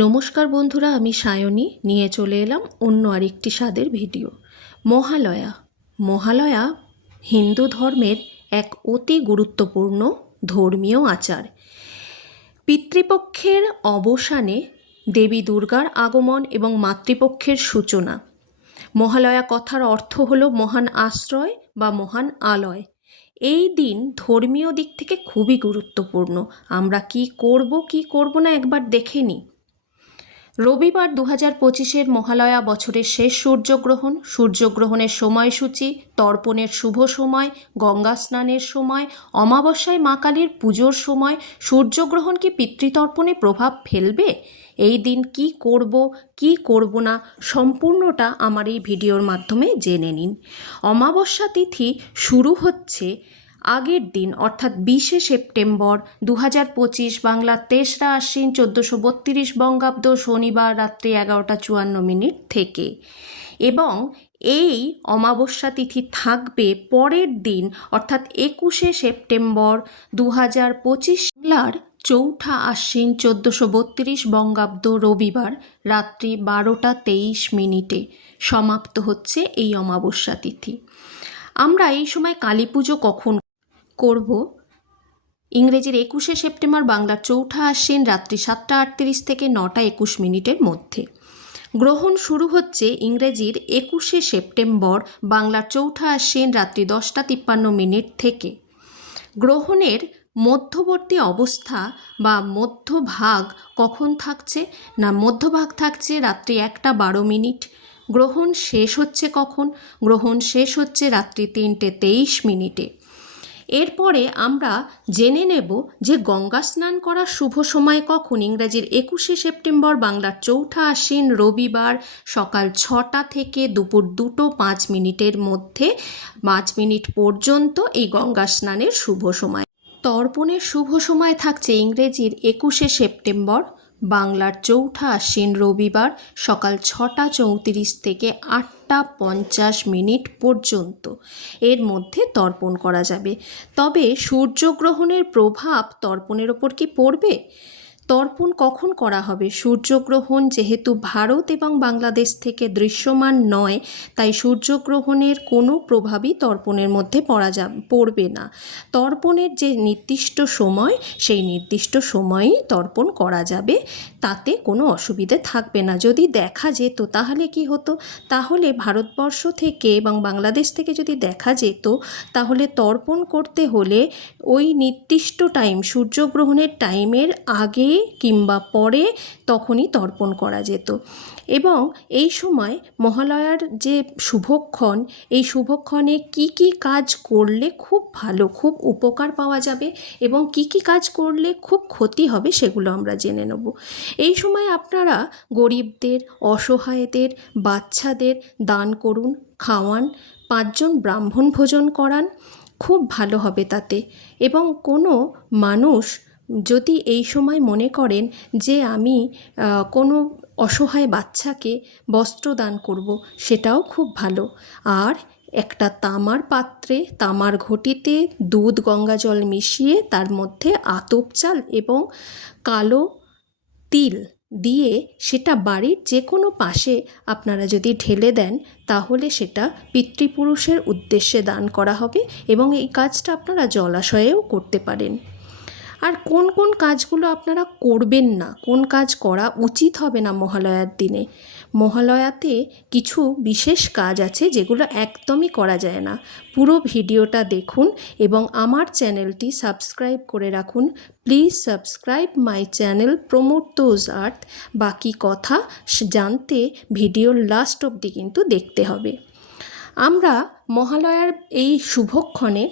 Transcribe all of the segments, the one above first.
নমস্কার বন্ধুরা, আমি সায়নী। নিয়ে চলে এলাম অন্য আরেকটি স্বাদের ভিডিও। মহালয়া। মহালয়া হিন্দু ধর্মের এক অতি গুরুত্বপূর্ণ ধর্মীয় আচার। পিতৃপক্ষের অবসানে দেবী দুর্গার আগমন এবং মাতৃপক্ষের সূচনা। মহালয়া কথার অর্থ হলো মহান আশ্রয় বা মহান আলয়। এই দিন ধর্মীয় দিক থেকে খুবই গুরুত্বপূর্ণ। আমরা কি করব কি করব না একবার দেখে নিই। রবিবার দু হাজার পঁচিশের মহালয়া বছরের শেষ সূর্যগ্রহণ, সূর্যগ্রহণের সময়সূচি, তর্পণের শুভ সময়, গঙ্গা স্নানের সময়, অমাবস্যায় মা কালীর পুজোর সময়, সূর্যগ্রহণ কি পিতৃতর্পণে প্রভাব ফেলবে? এই দিন কি করব কি করব না, সম্পূর্ণটা আমার এই ভিডিওর মাধ্যমে জেনে নিন। অমাবস্যা তিথি শুরু হচ্ছে আগের দিন, অর্থাৎ বিশে সেপ্টেম্বর দু হাজার পঁচিশ বাংলার তেসরা আশ্বিন চোদ্দোশো বত্রিশ বঙ্গাব্দ শনিবার রাত্রি এগারোটা চুয়ান্ন মিনিট থেকে। এবং এই অমাবস্যা তিথি থাকবে পরের দিন, অর্থাৎ একুশে সেপ্টেম্বর দু হাজার পঁচিশ বাংলার চৌঠা আশ্বিন চোদ্দোশো বত্রিশ বঙ্গাব্দ রবিবার রাত্রি বারোটা তেইশ মিনিটে সমাপ্ত হচ্ছে এই অমাবস্যা তিথি। আমরা এই সময় কালী পুজো কখন করব। ইংরেজির একুশে সেপ্টেম্বর বাংলার চৌঠা আশ্বিন রাত্রি সাতটা আটত্রিশ থেকে নটা একুশ মিনিটের মধ্যে। গ্রহণ শুরু হচ্ছে ইংরেজির একুশে সেপ্টেম্বর বাংলার চৌঠা আশ্বিন রাত্রি দশটা তিপ্পান্ন মিনিট থেকে। গ্রহণের মধ্যবর্তী অবস্থা বা মধ্যভাগ কখন থাকছে না মধ্যভাগ থাকছে রাত্রি একটা বারো মিনিট। গ্রহণ শেষ হচ্ছে কখন? গ্রহণ শেষ হচ্ছে রাত্রি তিনটে তেইশ মিনিটে। এরপরে আমরা জেনে নেব যে গঙ্গা স্নান করার শুভ সময় কখন, ইংরাজির একুশে সেপ্টেম্বর বাংলার চৌঠা আশ্বিন রবিবার সকাল ছটা থেকে দুপুর দুটো পাঁচ মিনিটের মধ্যে, পাঁচ মিনিট পর্যন্ত এই গঙ্গা স্নানের শুভ সময়। তর্পণের শুভ সময় থাকছে ইংরেজির একুশে সেপ্টেম্বর বাংলার চৌঠা আশ্বিন রবিবার সকাল ছটা চৌত্রিশ থেকে আটটা পঞ্চাশ মিনিট পর্যন্ত এর মধ্যে তর্পণ করা যাবে। তবে সূর্যগ্রহণের প্রভাব তর্পণের ওপর কি পড়বে? তর্পণ কখন করা হবে? সূর্যগ্রহণ যেহেতু ভারত এবং বাংলাদেশ থেকে দৃশ্যমান নয়, তাই সূর্যগ্রহণের কোনো প্রভাবই তর্পণের মধ্যে পড়া যা, পড়বে না। তর্পণের যে নির্দিষ্ট সময়, সেই নির্দিষ্ট সময়ই তর্পণ করা যাবে। তাতে কোনো অসুবিধে থাকবে না। যদি দেখা যেত, তাহলে কি হতো? তাহলে ভারতবর্ষ থেকে এবং বাংলাদেশ থেকে যদি দেখা যেত, তাহলে তর্পণ করতে হলে ওই নির্দিষ্ট টাইম, সূর্যগ্রহণের টাইমের আগে কিংবা পরে তখনই তর্পণ করা যেত। এবং এই সময় মহালয়ার যে শুভক্ষণ, এই শুভক্ষণে কি কি কাজ করলে খুব ভালো, খুব উপকার পাওয়া যাবে এবং কি কি কাজ করলে খুব ক্ষতি হবে সেগুলো আমরা জেনে নেব। এই সময় আপনারা গরিবদের, অসহায়দের, বাচ্চাদের দান করুন, খাওয়ান, পাঁচজন ব্রাহ্মণ ভোজন করান, খুব ভালো হবে তাতে। এবং কোনো মানুষ যদি এই সময় মনে করেন যে আমি কোনো অসহায় বাচ্চাকে বস্ত্র দান করব, সেটাও খুব ভালো। আর একটা তামার পাত্রে, তামার ঘটিতে দুধ, গঙ্গা জল মিশিয়ে তার মধ্যে আতপ চাল এবং কালো তিল দিয়ে সেটা বাড়ির যে কোনো পাশে আপনারা যদি ঢেলে দেন, তাহলে সেটা পিতৃপুরুষের উদ্দেশ্যে দান করা হবে এবং এই কাজটা আপনারা জলাশয়েও করতে পারেন। আর কোন কোন কাজগুলো আপনারা করবেন না, কোন কাজ করা উচিত হবে না মহালয়ার দিনে? মহালয়াতে কিছু বিশেষ কাজ আছে যেগুলো একদমই করা যায় না। পুরো ভিডিওটা দেখুন এবং আমার চ্যানেলটি সাবস্ক্রাইব করে রাখুন। Please subscribe my channel promote those earth. বাকি কথা জানতে ভিডিওর লাস্ট অবধি কিন্তু দেখতে হবে। আমরা মহালয়ার এই শুভক্ষণে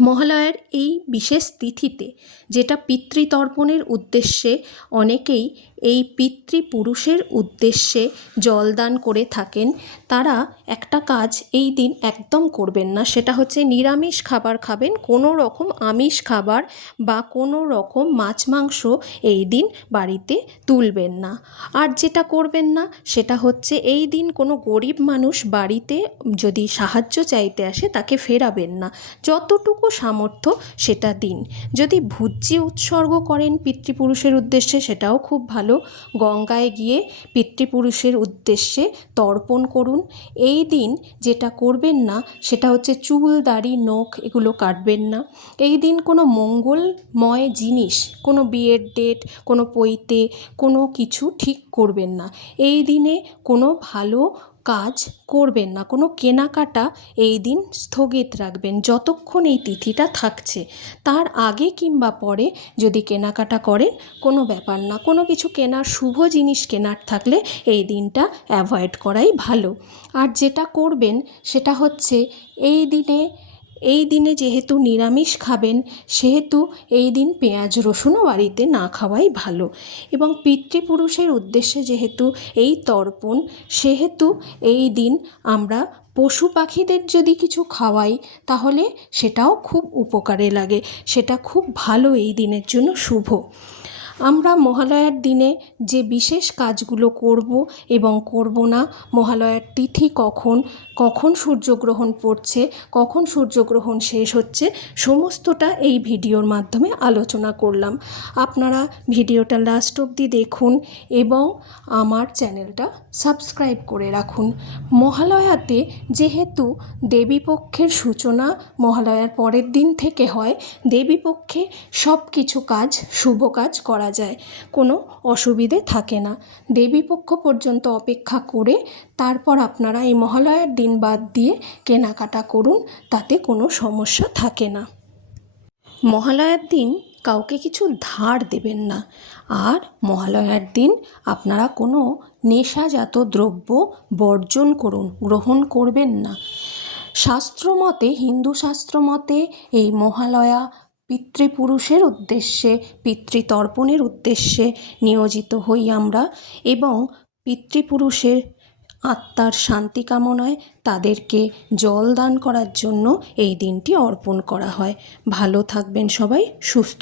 মহালয়ার এই বিশেষ তিথিতে যেটা পিতৃতর্পণের উদ্দেশ্যে অনেকেই এই পিতৃপুরুষের উদ্দেশ্যে জলদান করে থাকেন, তারা একটা কাজ এই দিন একদম করবেন না। সেটা হচ্ছে নিরামিষ খাবার খাবেন, কোনো রকম আমিষ খাবার বা কোনো রকম মাছ মাংস এই দিন বাড়িতে তুলবেন না। আর যেটা করবেন না, সেটা হচ্ছে এই দিন কোনো গরিব মানুষ বাড়িতে যদি সাহায্য চাইতে আসে, তাকে ফেরাবেন না। যতটুকু সামর্থ্য সেটা দিন। যদি ভুজ্যি উৎসর্গ করেন পিতৃপুরুষের উদ্দেশ্যে, সেটাও খুব ভালো। গঙ্গায় গিয়ে পিতৃপুরুষের উদ্দেশ্যে তর্পণ করুন। এই দিন যেটা করবেন না, সেটা হচ্ছে চুল, দাড়ি, নখ এগুলো কাটবেন না। এই দিন কোনো মঙ্গলময় জিনিস, কোনো বিয়ের ডেট, কোনো পৈতে, কোনো কিছু ঠিক করবেন না। এই দিনে কোনো ভালো কাজ করবেন না। কোনো কেনাকাটা এই দিন স্থগিত রাখবেন। যতক্ষণ এই তিথিটা থাকছে, তার আগে কিংবা পরে যদি কেনাকাটা করেন, কোনো ব্যাপার না। কোনো কিছু কেনার শুভ জিনিস কেনার থাকলে এই দিনটা অ্যাভয়েড করাই ভালো। আর যেটা করবেন, সেটা হচ্ছে এই দিনে এই দিনে যেহেতু নিরামিষ খাবেন, সেহেতু এই দিন পেঁয়াজ রসুনও বাড়িতে না খাওয়াই ভালো। এবং পিতৃপুরুষের উদ্দেশ্যে যেহেতু এই তর্পণ, সেহেতু এই দিন আমরা পশু পাখিদের যদি কিছু খাওয়াই, তাহলে সেটাও খুব উপকারে লাগে। সেটা খুব ভালো এই দিনের জন্য শুভ। আমরা মহালয়ার দিনে যে বিশেষ কাজগুলো করব এবং করব না, মহালয়ার তিথি কখন কখন সূর্যগ্রহণ পড়ছে, কখন সূর্যগ্রহণ শেষ হচ্ছে, সমস্তটা এই ভিডিওর মাধ্যমে আলোচনা করলাম। আপনারা ভিডিওটা লাস্ট অবধি দেখুন এবং আমার চ্যানেলটা সাবস্ক্রাইব করে রাখুন। মহালয়াতে যেহেতু দেবীপক্ষের সূচনা মহালয়ার পরের দিন থেকে হয়, দেবীপক্ষে সব কিছু কাজ, শুভ কাজ করা যায়। কোনো অসুবিধে থাকে না। দেবীপক্ষ পর্যন্ত অপেক্ষা করে তারপর আপনারা এই মহালয়ার দিন বাদ দিয়ে কেনাকাটা করুন, তাতে কোনো সমস্যা থাকে না। মহালয়ার দিন কাউকে কিছু ধার দেবেন না। আর মহালয়ার দিন আপনারা কোনো নেশাজাত দ্রব্য বর্জন করুন, গ্রহণ করবেন না। শাস্ত্রমতে, হিন্দু শাস্ত্রমতে এই মহালয়া পিতৃপুরুষের উদ্দেশ্যে, পিতৃতর্পণের উদ্দেশ্যে নিয়োজিত হই আমরা এবং পিতৃপুরুষের আত্মার শান্তি কামনায় তাদেরকে জল দান করার জন্য এই দিনটি অর্পণ করা হয়। ভালো থাকবেন সবাই, সুস্থ